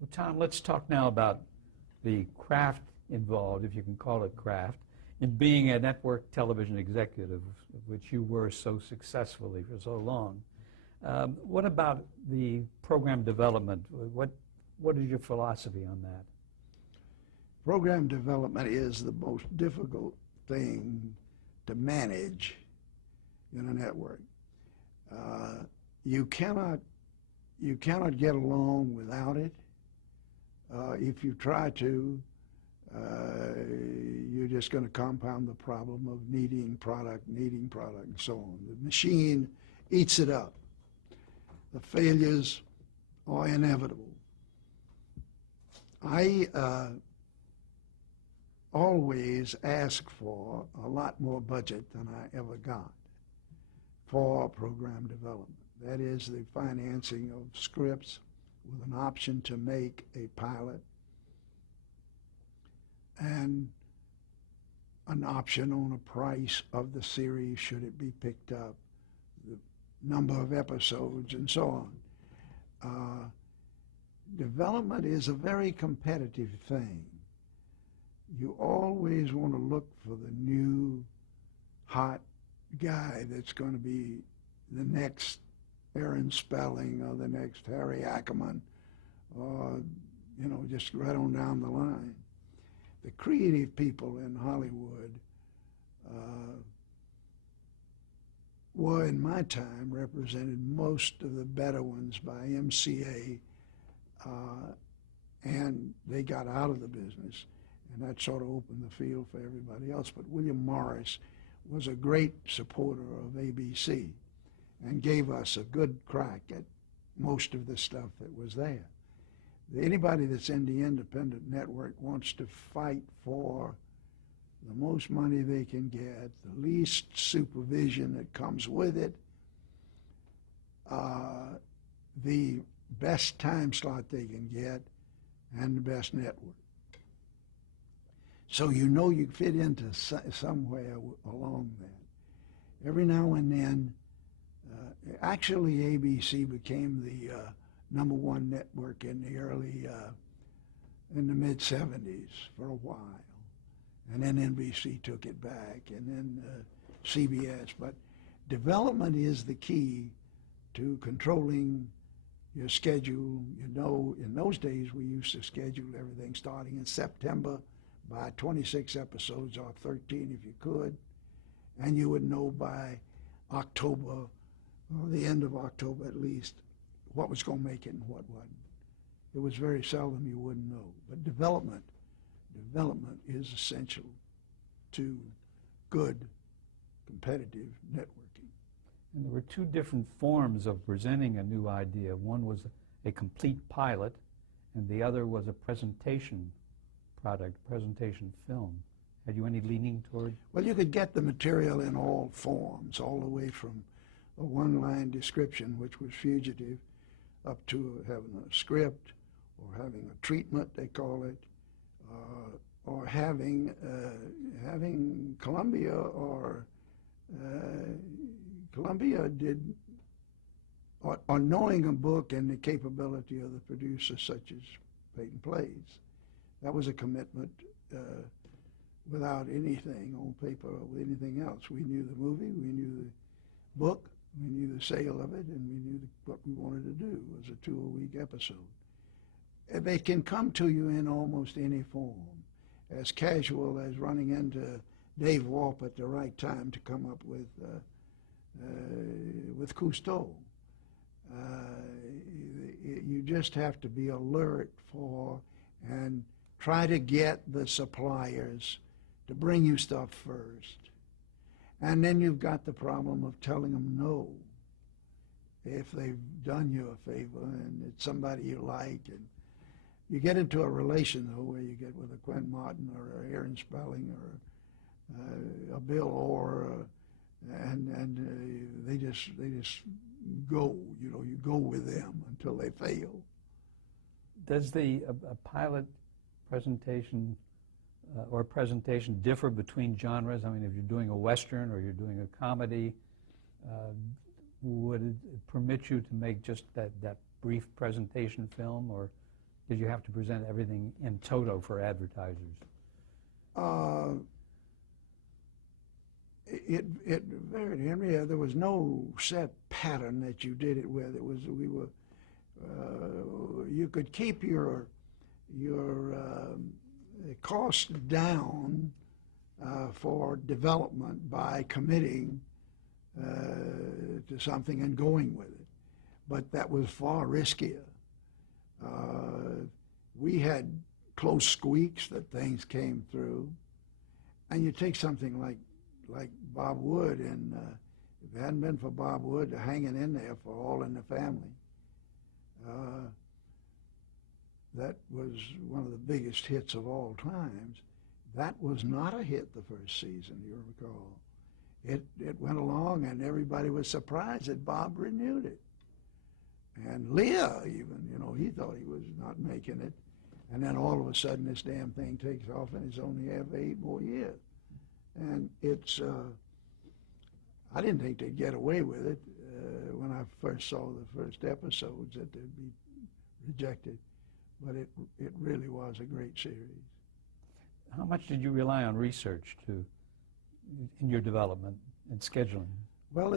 Well, Tom, let's talk now about the craft involved, if you can call it craft, in being a network television executive, which you were so successfully for so long. What about the program development? What is your philosophy on that? Program development is the most difficult thing to manage in a network. You cannot get along without it. If you try to, you're just going to compound the problem of needing product, and so on. The machine eats it up. The failures are inevitable. I always ask for a lot more budget than I ever got for program development. That is the financing of scripts with an option to make a pilot and an option on a price of the series should it be picked up, the number of episodes, and so on. Development is a very competitive thing. You always want to look for the new hot guy that's going to be the next Aaron Spelling or the next Harry Ackerman or, just right on down the line. The creative people in Hollywood were, in my time, represented most of the better ones by MCA, and they got out of the business, and that sort of opened the field for everybody else. But William Morris was a great supporter of ABC and gave us a good crack at most of the stuff that was there. Anybody that's in the independent network wants to fight for the most money they can get, the least supervision that comes with it, the best time slot they can get, and the best network. So you fit into somewhere along that. Every now and then, actually ABC became the number one network in the mid-70s for a while. And then NBC took it back, and then CBS. But development is the key to controlling your schedule. In those days we used to schedule everything starting in September by 26 episodes or 13 if you could, and you would know by October, or the end of October at least, what was going to make it and what wasn't. It was very seldom you wouldn't know. But development is essential to good competitive networking. And there were two different forms of presenting a new idea. One was a complete pilot, and the other was a presentation product, presentation film. Had you any leaning toward? Well, you could get the material in all forms, all the way from a one-line description, which was fugitive, up to having a script, or having a treatment, they call it, or having Columbia did, or knowing a book and the capability of the producer, such as Peyton Plays. That was a commitment without anything on paper or anything else. We knew the movie, we knew the book, we knew the sale of it, and we knew what we wanted to do. It was a 2-a-week episode. They can come to you in almost any form, as casual as running into Dave Warp at the right time to come up with Cousteau. You just have to be alert for and try to get the suppliers to bring you stuff first. And then you've got the problem of telling them no if they've done you a favor and it's somebody you like. And you get into a relation, though, where you get with a Quentin Martin or a Aaron Spelling or a Bill Orr, and they just go. You go with them until they fail. Does a pilot presentation or presentation differ between genres? I mean, if you're doing a Western or you're doing a comedy, would it permit you to make just that brief presentation film, or Did you have to present everything in toto for advertisers? It varied, Henry. There was no set pattern that you did it with. It was you could keep your costs down for development by committing to something and going with it, but that was far riskier. We had close squeaks that things came through, and you take something like Bob Wood, and if it hadn't been for Bob Wood hanging in there for All in the Family, that was one of the biggest hits of all times. That was not a hit the first season, you recall. It went along, and everybody was surprised that Bob renewed it. And Leah even, he thought he was not making it. And then all of a sudden this damn thing takes off, and it's only have 8 more years. And it's, I didn't think they'd get away with it when I first saw the first episodes, that they'd be rejected. But it really was a great series. How much did you rely on research in your development and scheduling? Well,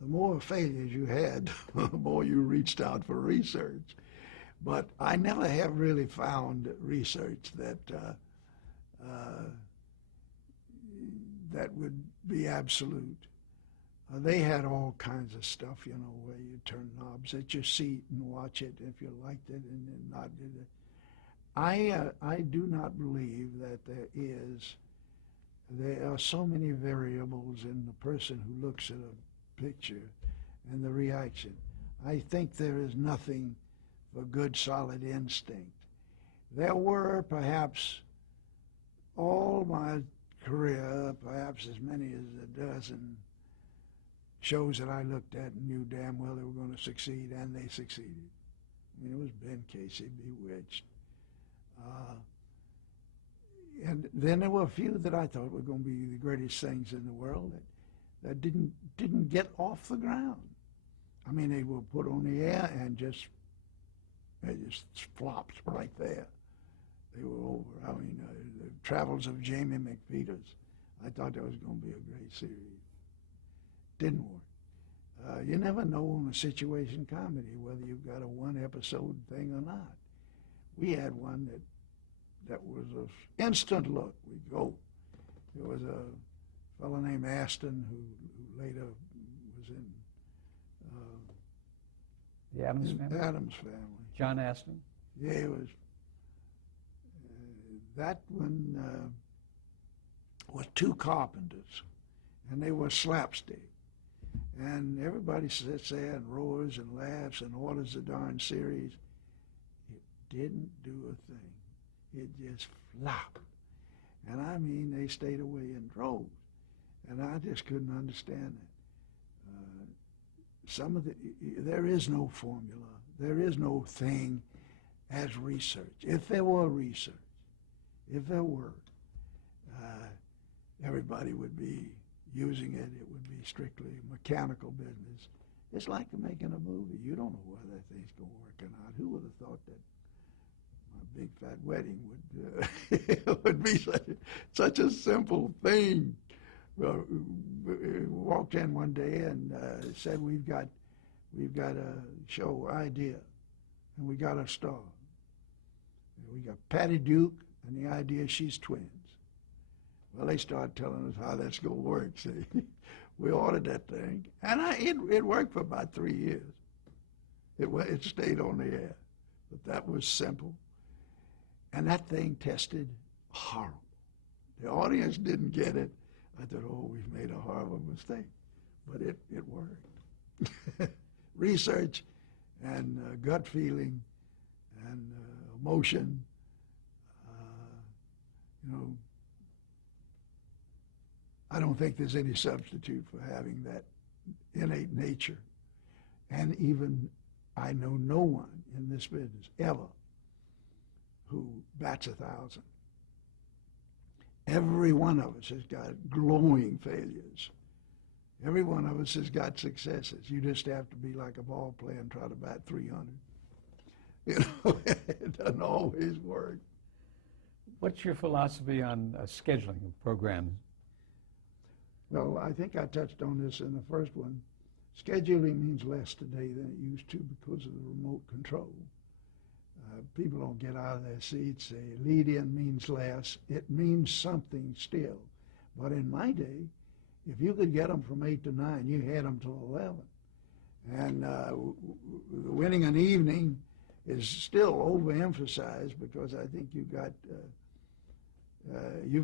the more failures you had, the more you reached out for research. But I never have really found research that that would be absolute. They had all kinds of stuff, where you turn knobs at your seat and watch it if you liked it and then not did it. I do not believe that there are so many variables in the person who looks at a picture and the reaction. I think there is nothing for good, solid instinct. There were perhaps all my career, perhaps as many as a dozen shows that I looked at and knew damn well they were going to succeed, and they succeeded. I mean, it was Ben Casey, Bewitched. And then there were a few that I thought were going to be the greatest things in the world that didn't get off the ground. I mean, they were put on the air and they just flopped right there. They were over. I mean, the Travels of Jamie McPeters. I thought that was going to be a great series. Didn't work. You never know on a situation comedy whether you've got a one-episode thing or not. We had one that was an instant look. We'd go. There was a fellow named Aston who later was in The Addams Family? Addams Family. John Aston? Yeah, it was. That one was 2 carpenters, and they were slapstick. And everybody sits there and roars and laughs and orders the darn series. It didn't do a thing. It just flopped. And I mean, they stayed away in droves. And I just couldn't understand that. There is no formula. There is no thing as research. If there were research, everybody would be using it. It would be strictly mechanical business. It's like making a movie. You don't know whether that thing's going to work or not. Who would have thought that my big fat wedding would be such a simple thing? We walked in one day and said, we've got a show idea, and we got a star. We got Patty Duke, and the idea she's twins. Well, they started telling us how that's going to work. See, we ordered that thing, and it worked for about 3 years. It stayed on the air, but that was simple. And that thing tested horrible. The audience didn't get it. I thought, oh, we've made a horrible mistake, but it worked. Research and gut feeling and emotion, I don't think there's any substitute for having that innate nature. And even I know no one in this business ever who bats 1,000. Every one of us has got glowing failures. Every one of us has got successes. You just have to be like a ball player and try to bat 300. You know, it doesn't always work. What's your philosophy on scheduling of programs? Well, I think I touched on this in the first one. Scheduling means less today than it used to because of the remote control. People don't get out of their seats. A lead-in means less. It means something still. But in my day, if you could get them from 8 to 9, you had them till 11. And winning an evening is still overemphasized because I think you've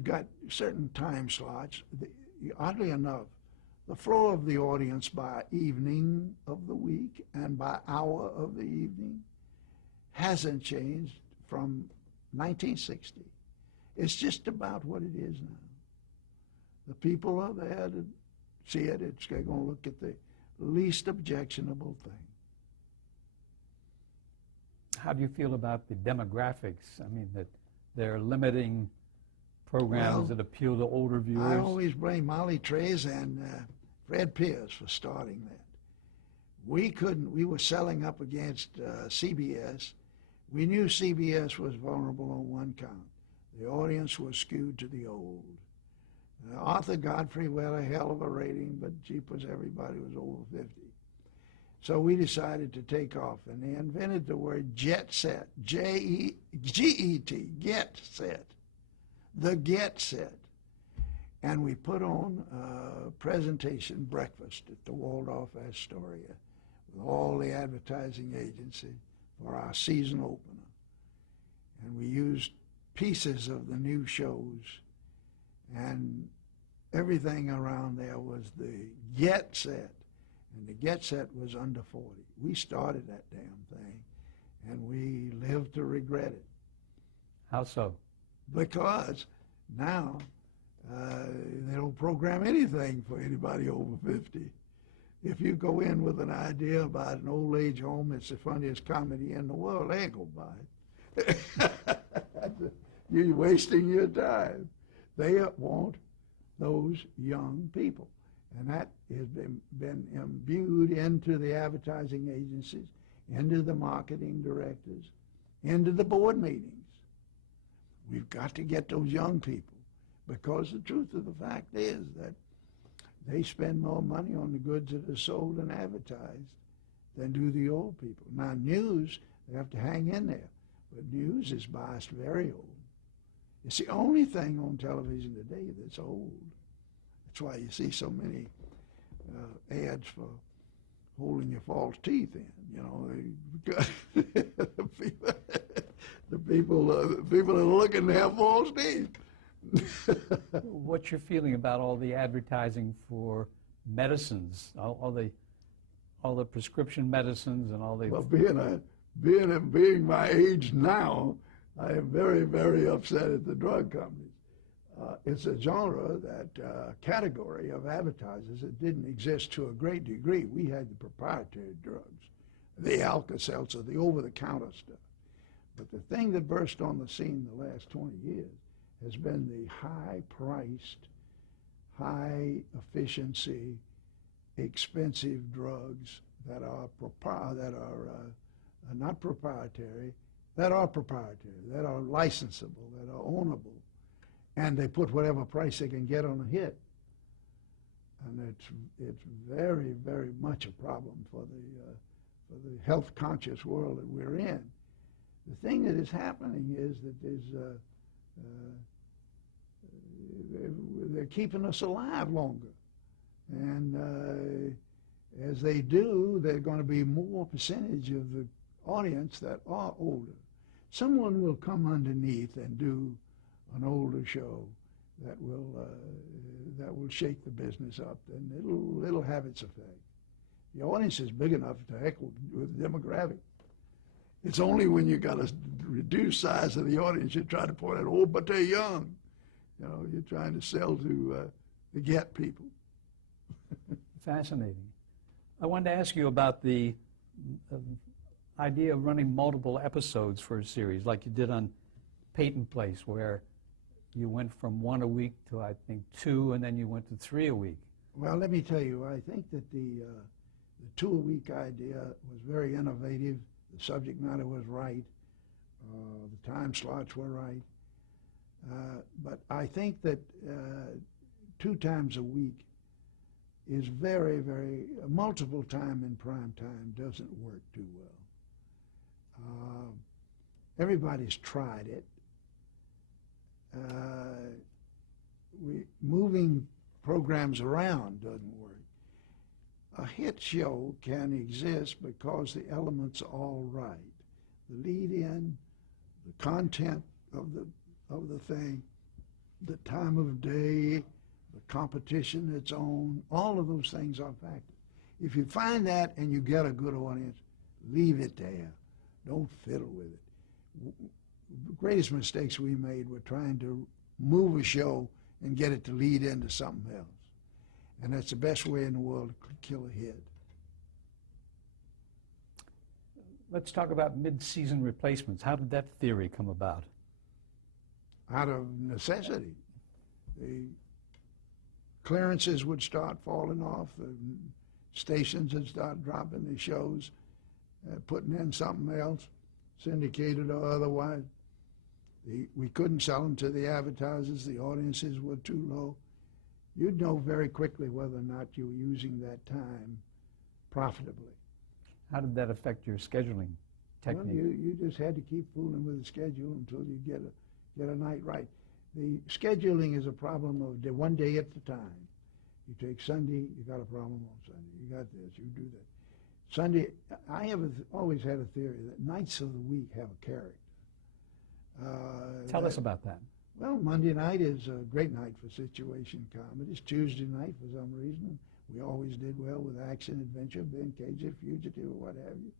got certain time slots. Oddly enough, the flow of the audience by evening of the week and by hour of the evening hasn't changed from 1960. It's just about what it is now. The people are there to see it. They're going to look at the least objectionable thing. How do you feel about the demographics? I mean, that they're limiting programs that appeal to older viewers. I always blame Molly Trays and Fred Pierce for starting that. We were selling up against CBS. We knew CBS was vulnerable on one count. The audience was skewed to the old. Arthur Godfrey had a hell of a rating, but jeepers, everybody was over 50. So we decided to take off, and they invented the word jet set, G-E-T, get set, the get set. And we put on a presentation breakfast at the Waldorf Astoria with all the advertising agency for our season opener. And we used pieces of the new shows, and everything around there was the get set. And the get set was under 40. We started that damn thing, and we lived to regret it. How so? Because now they don't program anything for anybody over 50. If you go in with an idea about an old age home, it's the funniest comedy in the world, they ain't gonna buy it. You're wasting your time. They want those young people. And that has been imbued into the advertising agencies, into the marketing directors, into the board meetings. We've got to get those young people, because the truth of the fact is that they spend more money on the goods that are sold and advertised than do the old people. Now, news, they have to hang in there, but news is biased very old. It's the only thing on television today that's old. That's why you see so many ads for holding your false teeth in. You know, the people are looking to have false teeth. What's your feeling about all the advertising for medicines, all the prescription medicines and all the? Well, being my age now, I am very, very upset at the drug companies. It's a genre, that category of advertisers that didn't exist to a great degree. We had the proprietary drugs, the Alka-Seltzer, the over-the-counter stuff. But the thing that burst on the scene the last 20 years has been the high-priced, high-efficiency, expensive drugs that are not proprietary, that are proprietary, that are licensable, that are ownable. And they put whatever price they can get on a hit. And it's very, very much a problem for the health-conscious world that we're in. The thing that is happening is that they're keeping us alive longer. And as they do, there's going to be more percentage of the audience that are older. Someone will come underneath and do an older show that will shake the business up, and it'll have its effect. The audience is big enough to heck with the demographic. It's only when you got a reduced size of the audience you try to point out, oh, but they're young. You know, you're trying to sell to get people. Fascinating. I wanted to ask you about the idea of running multiple episodes for a series, like you did on Peyton Place, where you went from 1 a week to, I think, 2, and then you went to 3 a week. Well, let me tell you, I think that the two-a-week idea was very innovative. The subject matter was right. The time slots were right. But I think that 2 times a week is very, very, multiple time in prime time doesn't work too well. Everybody's tried it. Moving programs around doesn't work. A hit show can exist because the elements are all right. The lead in, the content of the thing, the time of day, the competition it's on, all of those things are factors. If you find that and you get a good audience, leave it there. Don't fiddle with it. The greatest mistakes we made were trying to move a show and get it to lead into something else. And that's the best way in the world to kill a hit. Let's talk about mid-season replacements. How did that theory come about? Out of necessity. The clearances would start falling off. The stations would start dropping the shows, putting in something else, syndicated or otherwise. We couldn't sell them to the advertisers. The audiences were too low. You'd know very quickly whether or not you were using that time profitably. How did that affect your scheduling technique? Well, you just had to keep fooling with the schedule until you get a night right. The scheduling is a problem of one day at a time. You take Sunday, you got a problem on Sunday. You got this, you do that. Sunday, I have always had a theory that nights of the week have a character. Tell us about that. Well, Monday night is a great night for situation comedies. Tuesday night, for some reason, we always did well with action, adventure, Ben Cage, Fugitive, or what have you.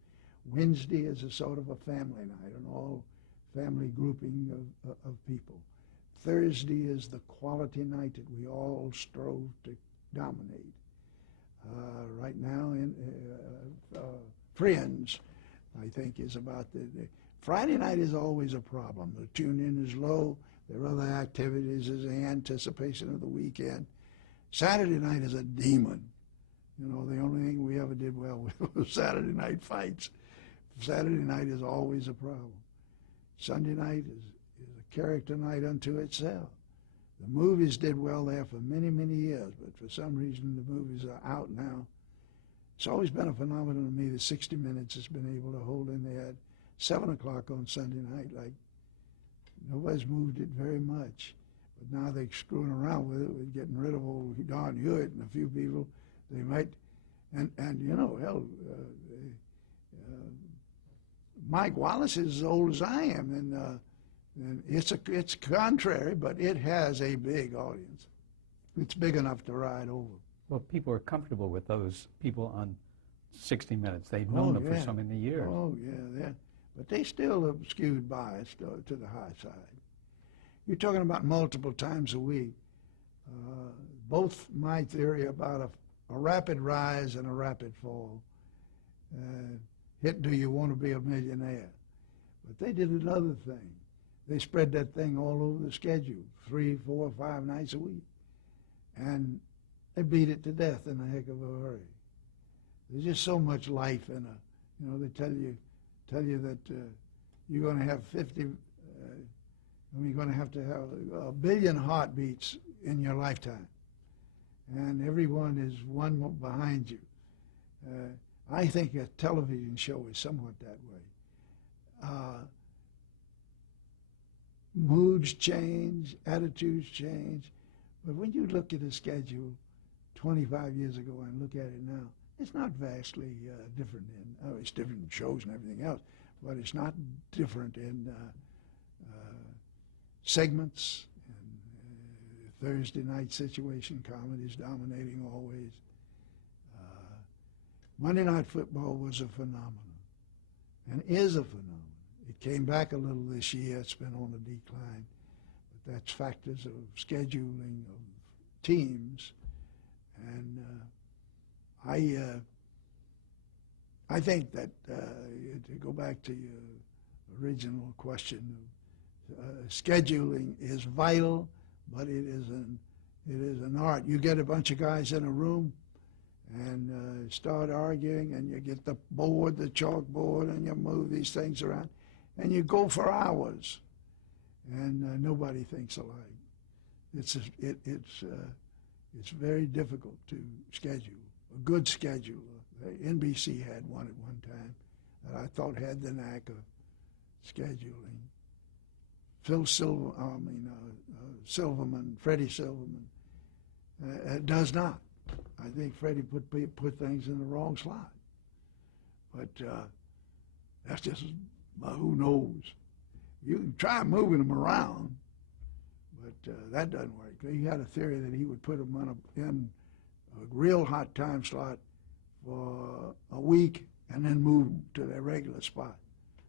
Wednesday is a sort of a family night, an all-family grouping of people. Thursday is the quality night that we all strove to dominate. Right now, Friends, I think, is about the Friday night is always a problem. The tune-in is low. There are other activities. There's the anticipation of the weekend. Saturday night is a demon. You know, the only thing we ever did well with was Saturday night fights. Saturday night is always a problem. Sunday night is a character night unto itself. The movies did well there for many, many years, but for some reason the movies are out now. It's always been a phenomenon to me that 60 Minutes has been able to hold in there at 7 o'clock on Sunday night. Like, nobody's moved it very much. But now they're screwing around with it, with getting rid of old Don Hewitt and a few people. They might, and you know, hell, Mike Wallace is as old as I am, and it's contrary, but it has a big audience. It's big enough to ride over. Well, people are comfortable with those people on 60 Minutes. They've known them for so many years. Oh, yeah. But they still have skewed bias to the high side. You're talking about multiple times a week. Both my theory about a rapid rise and a rapid fall. Hit Do You Want to Be a Millionaire? But they did another thing. They spread that thing all over the schedule, 3, 4, 5 nights a week. And they beat it to death in a heck of a hurry. There's just so much life in you know, they tell you that you're going to have 50, you're going to have 1 billion heartbeats in your lifetime. And everyone is one behind you. I think a television show is somewhat that way. Moods change, attitudes change. But when you look at a schedule 25 years ago and look at it now, it's not vastly different it's different in shows and everything else, but it's not different in segments. And Thursday night situation comedy is dominating always. Monday Night Football was a phenomenon and is a phenomenon. It came back a little this year. It's been on a decline. But that's factors of scheduling of teams. And I think that, to go back to your original question, scheduling is vital, but it is It is an art. You get a bunch of guys in a room and start arguing, and you get the board, the chalkboard, and you move these things around, and you go for hours, and nobody thinks alike. It's very difficult to schedule. A good scheduler. NBC had one at one time that I thought had the knack of scheduling. Freddie Silverman, does not. I think Freddie put things in the wrong slot. But that's just, who knows? You can try moving them around, but that doesn't work. He had a theory that he would put them in a real hot time slot for a week and then move them to their regular spot.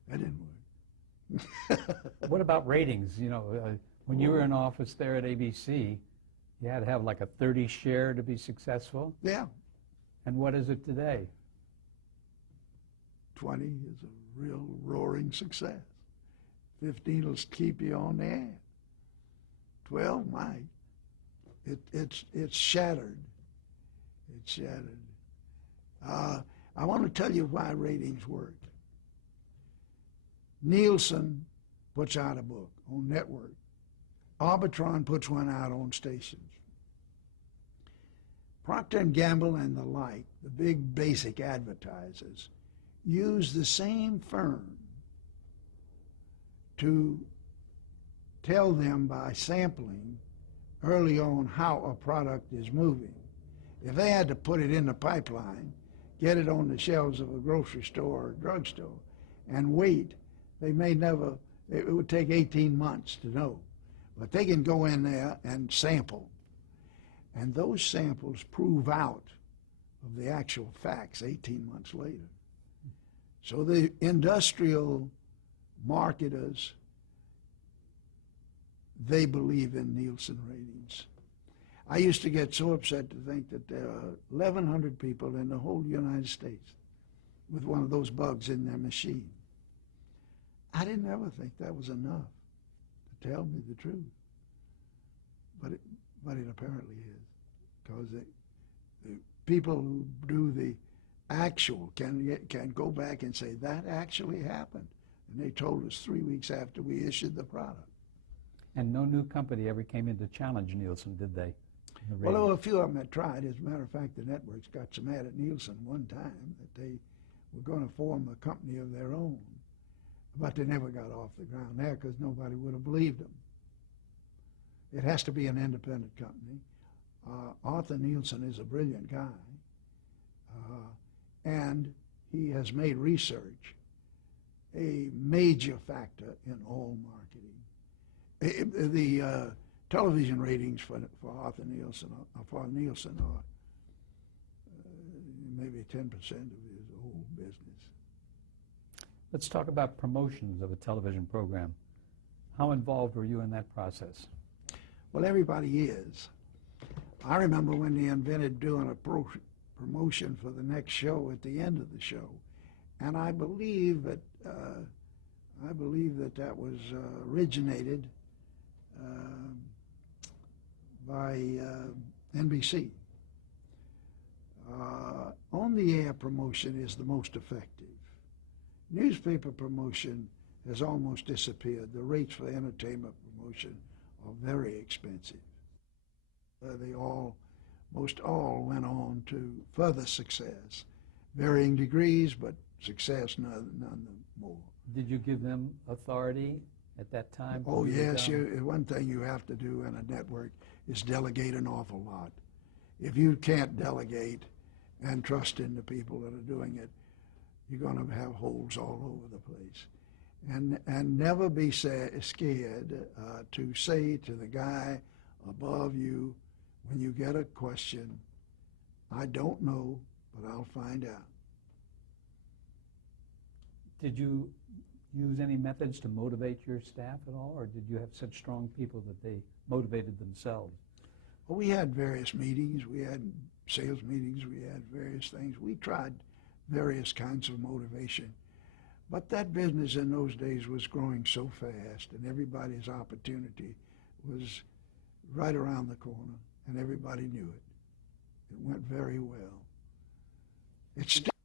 That didn't work. What about ratings? You know, when you were in office there at ABC, you had to have like a 30 share to be successful. Yeah. And what is it today? 20 is a real roaring success. 15 will keep you on the air. 12 might. It's shattered. It's shattered. I want to tell you why ratings work. Nielsen puts out a book on network. Arbitron puts one out on stations. Procter & Gamble and the like, the big basic advertisers, use the same firm to tell them by sampling early on how a product is moving. If they had to put it in the pipeline, get it on the shelves of a grocery store or drugstore, and wait, they may never, it would take 18 months to know. But they can go in there and sample. And those samples prove out of the actual facts 18 months later. So the industrial marketers, they believe in Nielsen ratings. I used to get so upset to think that there are 1,100 people in the whole United States with one of those bugs in their machine. I didn't ever think that was enough to tell me the truth. But it apparently is, because the people who do the actual can go back and say, that actually happened. And they told us 3 weeks after we issued the product. And no new company ever came in to challenge Nielsen, did they? Well, there were a few of them that tried. As a matter of fact, the networks got so mad at Nielsen one time that they were going to form a company of their own. But they never got off the ground there because nobody would have believed them. It has to be an independent company. Arthur Nielsen is a brilliant guy, and he has made research a major factor in all marketing. The television ratings for Arthur Nielsen, for Nielsen are maybe 10% of his whole business. Let's talk about promotions of a television program. How involved were you in that process? Well, everybody is. I remember when they invented doing a promotion for the next show at the end of the show, and I believe that that was originated by NBC. On-the-air promotion is the most effective. Newspaper promotion has almost disappeared. The rates for entertainment promotion are very expensive. Most all went on to further success. Varying degrees, but success none more. Did you give them authority at that time? Oh, yes. One thing you have to do in a network is delegate an awful lot. If you can't delegate and trust in the people that are doing it, you're going to have holes all over the place. And never be scared to say to the guy above you when you get a question, I don't know, but I'll find out. Did you use any methods to motivate your staff at all, or did you have such strong people that they motivated themselves? Well, we had various meetings. We had sales meetings. We had various things. We tried various kinds of motivation. But that business in those days was growing so fast, and everybody's opportunity was right around the corner. and everybody knew it. It went very well. It's still